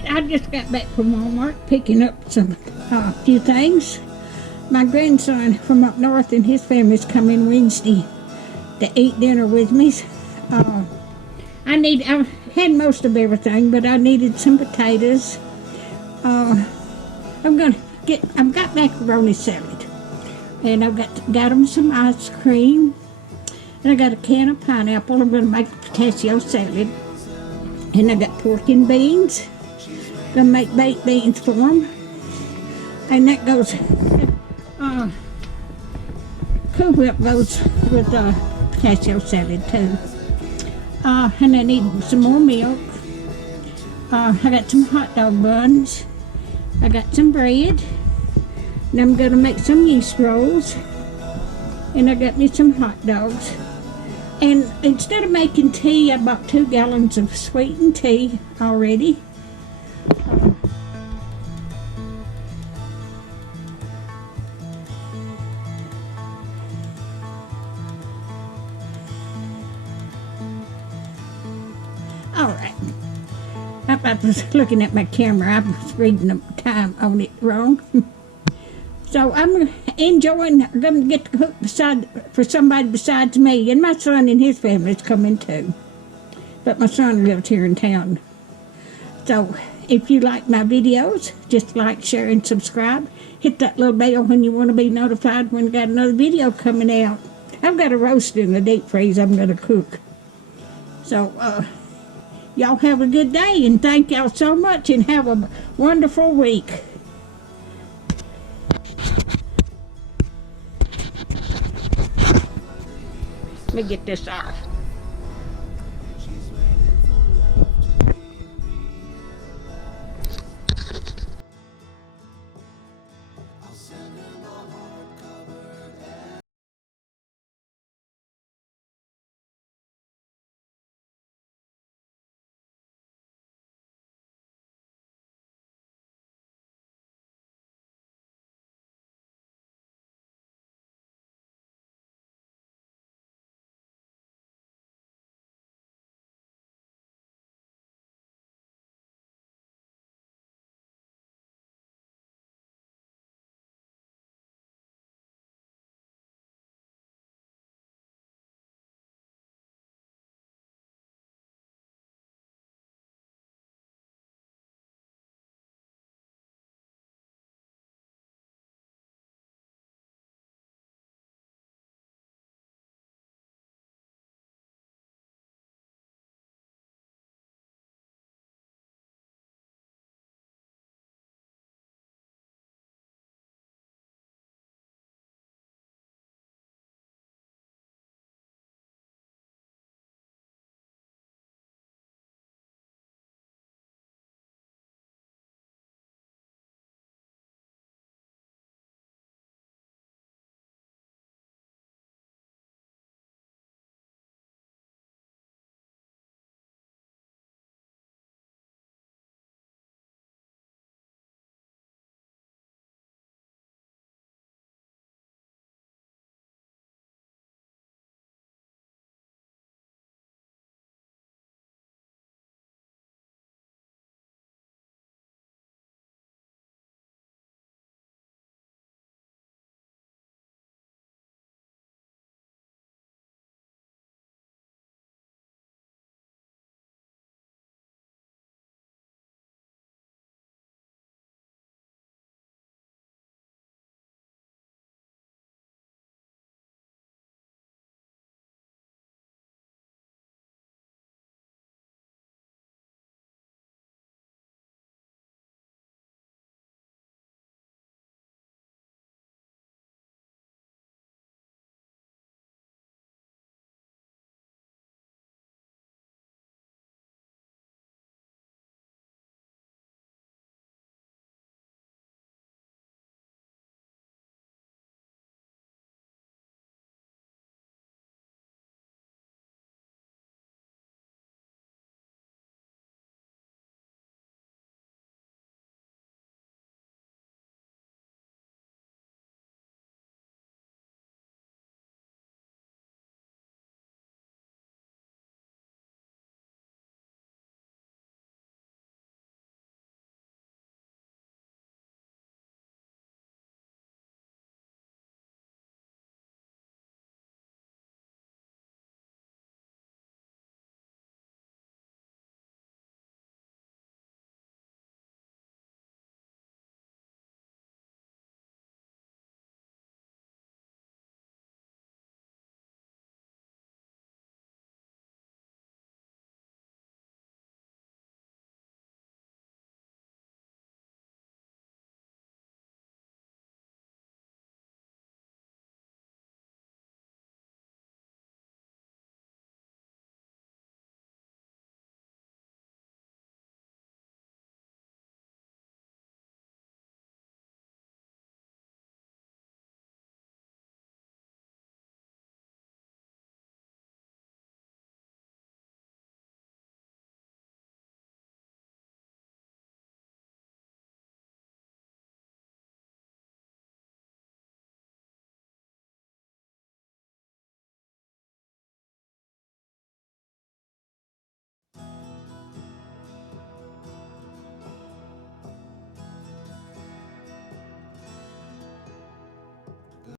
right, I just got back from Walmart picking up some few things. My grandson from up north and his family's coming Wednesday to eat dinner with me. I've had most of everything, but I needed some potatoes. I've got macaroni salad, and I've got them some ice cream, and I got a can of pineapple. I'm gonna make potato salad, and I got pork and beans. Gonna make baked beans for them, and that goes. Cool Whip goes with potato salad too. And I need some more milk. I got some hot dog buns. I got some bread. And I'm gonna make some yeast rolls. And I got me some hot dogs. And instead of making tea, I bought 2 gallons of sweetened tea already. All right. I was looking at my camera. I was reading the time on it wrong. So I'm enjoying. I'm going to get to cook for somebody besides me, and my son and his family's coming too. But my son lives here in town. So if you like my videos, just like, share, and subscribe. Hit that little bell when you want to be notified when I got another video coming out. I've got a roast in the deep freeze I'm going to cook. So y'all have a good day, and thank y'all so much, and have a wonderful week. Let me get this off.